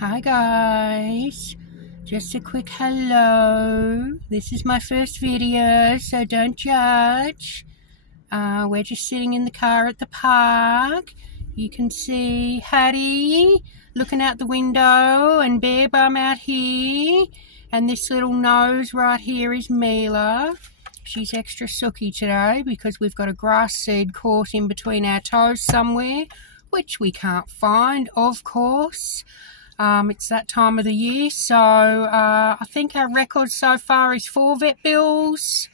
Hi guys, just a quick hello. This is my first video, so don't judge. We're just sitting in the car at the park. You can see Hattie looking out the window and Bear Bum out here, and this little nose right here is Mila. She's extra sooky today because we've got a grass seed caught in between our toes somewhere, which we can't find, of course. It's that time of the year, so I think our record so far is 4 vet bills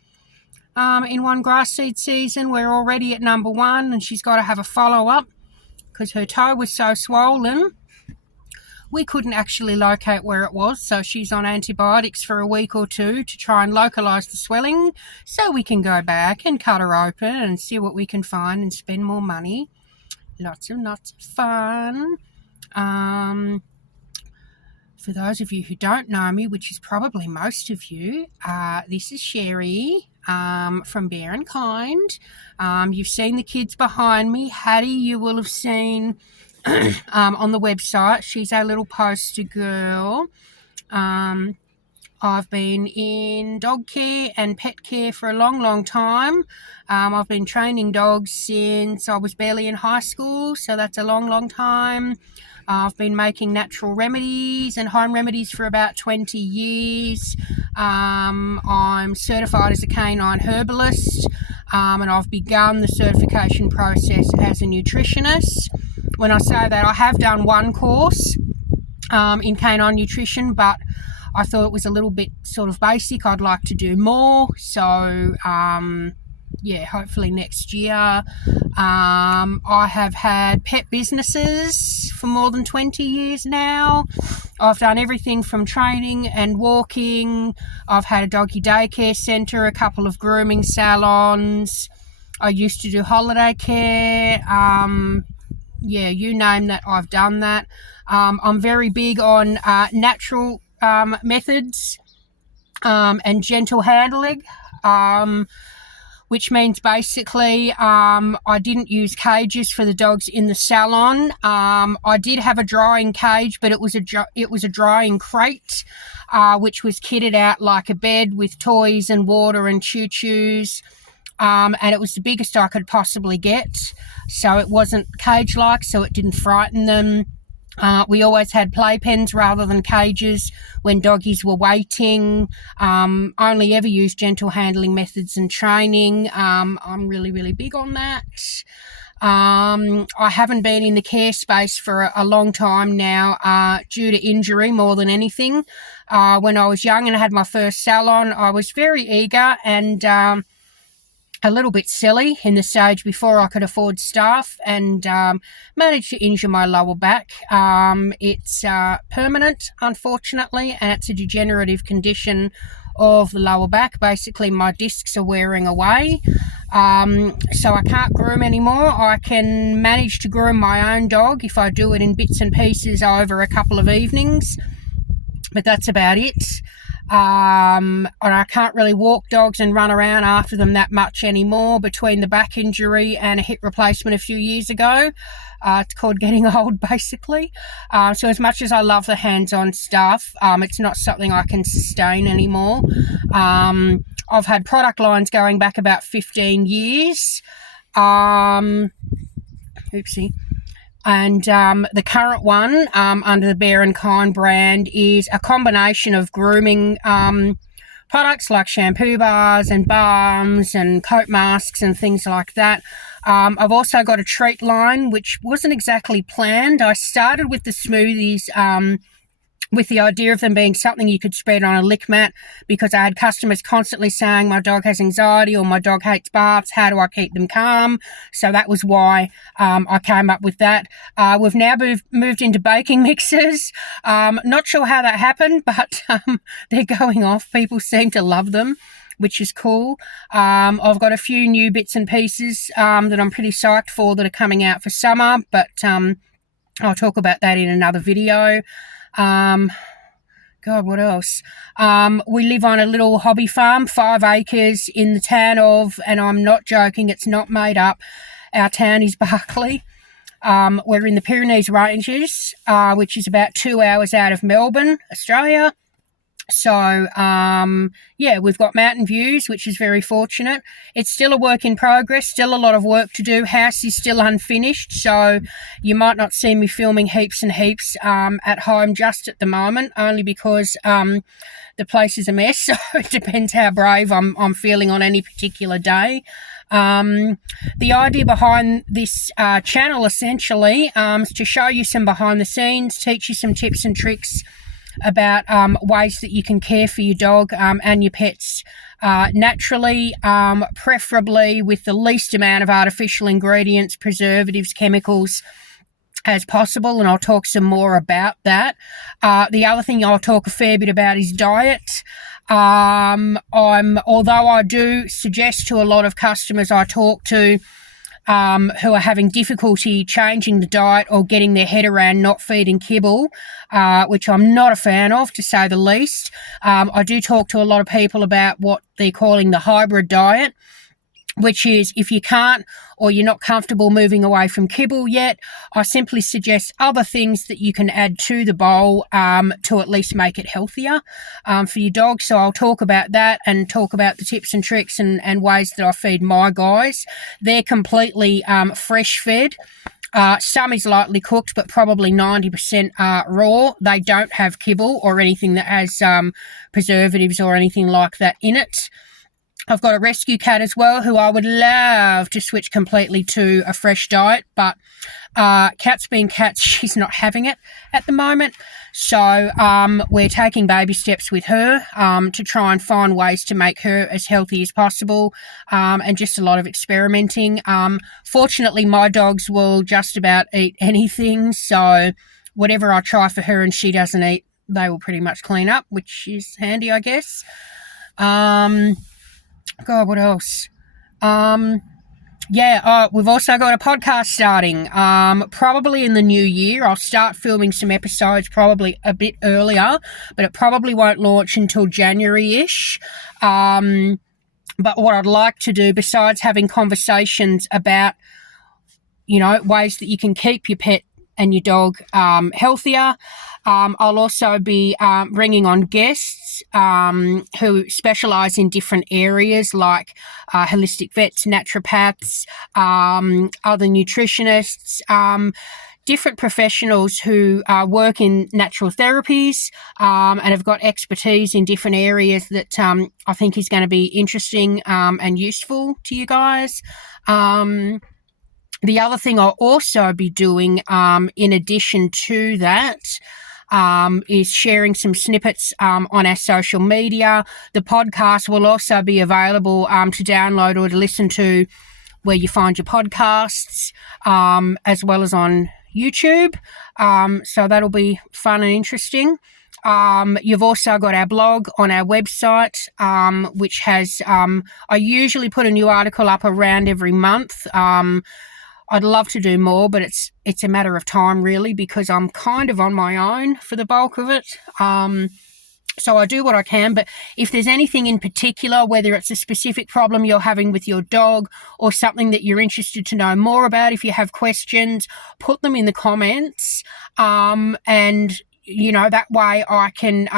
in one grass seed season. We're already at number 1, and she's got to have a follow-up because her toe was so swollen we couldn't actually locate where it was, so she's on antibiotics for a week or 2 to try and localise the swelling so we can go back and cut her open and see what we can find and spend more money. Lots of fun. For those of you who don't know me, which is probably most of you, this is Sherry from Bear and Kind. You've seen the kids behind me. Hattie, you will have seen on the website. She's our little poster girl. I've been in dog care and pet care for a long time. I've been training dogs since I was barely in high school, so that's a long time. I've been making natural remedies and home remedies for about 20 years. I'm certified as a Canine Herbalist, and I've begun the certification process as a nutritionist. When I say that, I have done one course in canine nutrition, but I thought it was a little bit sort of basic. I'd like to do more, so yeah, hopefully next year. I have had pet businesses for more than 20 years now. I've done everything from training and walking. I've had a doggy daycare centre, a couple of grooming salons. I used to do holiday care. Yeah, you name that, I've done that. I'm very big on natural methods and gentle handling, which means basically I didn't use cages for the dogs in the salon. I did have a drying cage, but it was a drying crate, which was kitted out like a bed with toys and water and choo-choos. And it was the biggest I could possibly get, so it wasn't cage-like, so it didn't frighten them. We always had playpens rather than cages when doggies were waiting. Only ever used gentle handling methods and training. I'm really big on that. I haven't been in the care space for a long time now due to injury more than anything. When I was young and I had my first salon, I was very eager and a little bit silly in the stage before I could afford staff, and managed to injure my lower back. It's permanent, unfortunately, and it's a degenerative condition of the lower back. Basically, my discs are wearing away, so I can't groom anymore. I can manage to groom my own dog if I do it in bits and pieces over a couple of evenings, but that's about it. And I can't really walk dogs and run around after them that much anymore between the back injury and a hip replacement a few years ago. It's called getting old, basically. So as much as I love the hands-on stuff, it's not something I can sustain anymore. I've had product lines going back about 15 years. Oopsie. And the current one under the Bear and Kind brand is a combination of grooming products like shampoo bars and balms and coat masks and things like that. I've also got a treat line, which wasn't exactly planned. I started with the smoothies with the idea of them being something you could spread on a lick mat, because I had customers constantly saying my dog has anxiety or my dog hates baths. How do I keep them calm? So that was why I came up with that. We've now moved into baking mixes. Not sure how that happened, but they're going off. People seem to love them, which is cool. I've got a few new bits and pieces that I'm pretty psyched for that are coming out for summer, but I'll talk about that in another video. God, what else? We live on a little hobby farm, 5 acres in the town of, and I'm not joking, it's not made up, our town is Barclay. We're in the Pyrenees Ranges, which is about 2 hours out of Melbourne, Australia. So, we've got mountain views, which is very fortunate. It's still a work in progress, still a lot of work to do. House is still unfinished, so you might not see me filming heaps and heaps at home just at the moment, only because the place is a mess, so it depends how brave I'm feeling on any particular day. The idea behind this channel, essentially, is to show you some behind the scenes, teach you some tips and tricks about ways that you can care for your dog and your pets naturally, preferably with the least amount of artificial ingredients, preservatives, chemicals as possible, and I'll talk some more about that. The other thing I'll talk a fair bit about is diet. Although I do suggest to a lot of customers I talk to who are having difficulty changing the diet or getting their head around not feeding kibble, which I'm not a fan of, to say the least. I do talk to a lot of people about what they're calling the hybrid diet, which is if you can't or you're not comfortable moving away from kibble yet, I simply suggest other things that you can add to the bowl to at least make it healthier for your dog. So I'll talk about that and talk about the tips and tricks and ways that I feed my guys. They're completely fresh fed. Some is lightly cooked, but probably 90% raw. They don't have kibble or anything that has preservatives or anything like that in it. I've got a rescue cat as well who I would love to switch completely to a fresh diet, but cats being cats, she's not having it at the moment. So we're taking baby steps with her to try and find ways to make her as healthy as possible, and just a lot of experimenting. Fortunately, my dogs will just about eat anything, so whatever I try for her and she doesn't eat, they will pretty much clean up, which is handy, I guess. God, what else? We've also got a podcast starting, probably in the new year. I'll start filming some episodes probably a bit earlier, but it probably won't launch until January-ish. But what I'd like to do, besides having conversations about, ways that you can keep your pet and your dog healthier, I'll also be bringing on guests who specialise in different areas like holistic vets, naturopaths, other nutritionists, different professionals who work in natural therapies and have got expertise in different areas that I think is going to be interesting and useful to you guys. The other thing I'll also be doing in addition to that is sharing some snippets on our social media. The podcast will also be available to download or to listen to where you find your podcasts, as well as on YouTube. So that'll be fun and interesting. You've also got our blog on our website, which has, I usually put a new article up around every month. I'd love to do more, but it's a matter of time, really, because I'm kind of on my own for the bulk of it. So I do what I can, but if there's anything in particular, whether it's a specific problem you're having with your dog or something that you're interested to know more about, if you have questions, put them in the comments, and that way I can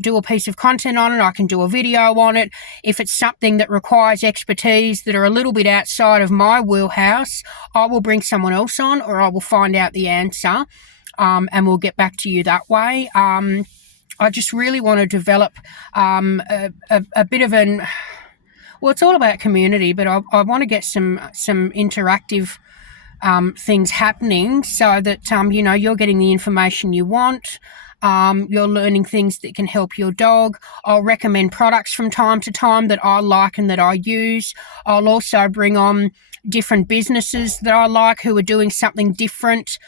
do a piece of content on it. I can do a video on it. If it's something that requires expertise that are a little bit outside of my wheelhouse, I will bring someone else on, or I will find out the answer, and we'll get back to you that way. I just really want to develop a bit of it's all about community, but I want to get some interactive things happening so that, you're getting the information you want. You're learning things that can help your dog. I'll recommend products from time to time that I like and that I use. I'll also bring on different businesses that I like who are doing something different,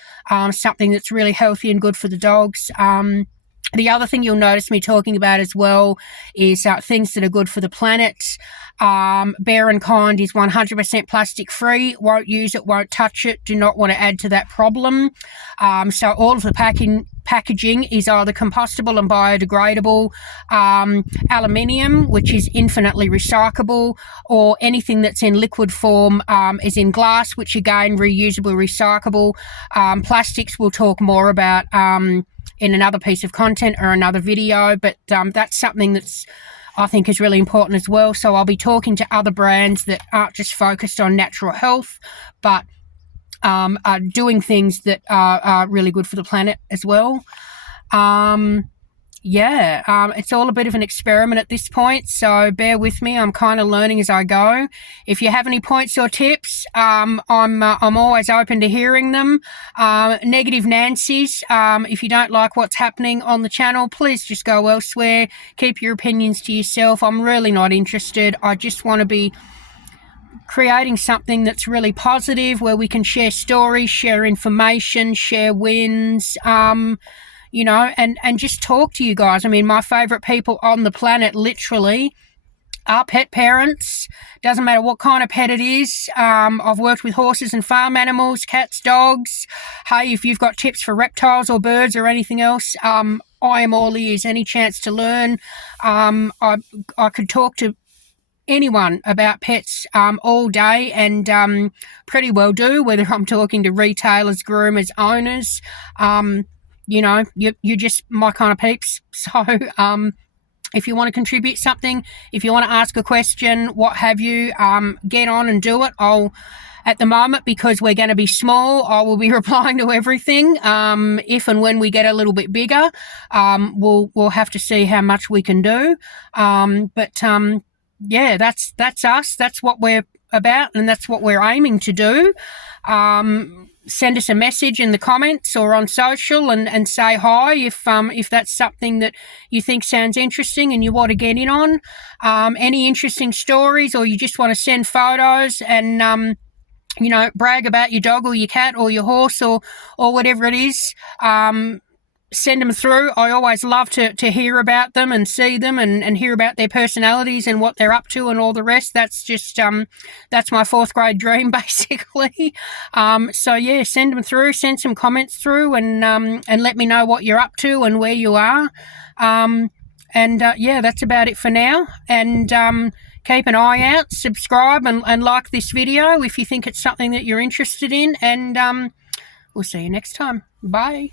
something that's really healthy and good for the dogs. The other thing you'll notice me talking about as well is things that are good for the planet. Bear and Kind is 100% plastic free. Won't use it, won't touch it. Do not want to add to that problem. So all of the packaging is either compostable and biodegradable, aluminium, which is infinitely recyclable, or anything that's in liquid form is in glass, which again, reusable, recyclable. Plastics we'll talk more about in another piece of content or another video, but that's something that's I think is really important as well. So I'll be talking to other brands that aren't just focused on natural health, but are doing things that are really good for the planet as well. It's all a bit of an experiment at this point, so bear with me. I'm kind of learning as I go. If you have any points or tips, I'm always open to hearing them. Negative Nancy's, if you don't like what's happening on the channel, please just go elsewhere. Keep your opinions to yourself. I'm really not interested. I just want to be creating something that's really positive, where we can share stories, share information, share wins, and just talk to you guys. I mean, my favorite people on the planet literally are pet parents. Doesn't matter what kind of pet it is. I've worked with horses and farm animals, cats, dogs. Hey, if you've got tips for reptiles or birds or anything else, I am all ears. Any chance to learn. I could talk to anyone about pets all day, and pretty well do, whether I'm talking to retailers, groomers, owners. You're just my kind of peeps. So if you want to contribute something, if you want to ask a question, what have you, get on and do it. At the moment, because we're going to be small, I will be replying to everything. If and when we get a little bit bigger, we'll have to see how much we can do. That's us. That's what we're about, and that's what we're aiming to do. Send us a message in the comments or on social and say hi if that's something that you think sounds interesting and you want to get in on. Any interesting stories, or you just want to send photos and brag about your dog or your cat or your horse or whatever it is, send them through. I always love to hear about them and see them and hear about their personalities and what they're up to and all the rest. That's just that's my 4th grade dream, basically. Send them through, send some comments through, and let me know what you're up to and where you are. That's about it for now. And keep an eye out, subscribe and like this video if you think it's something that you're interested in, and we'll see you next time. Bye.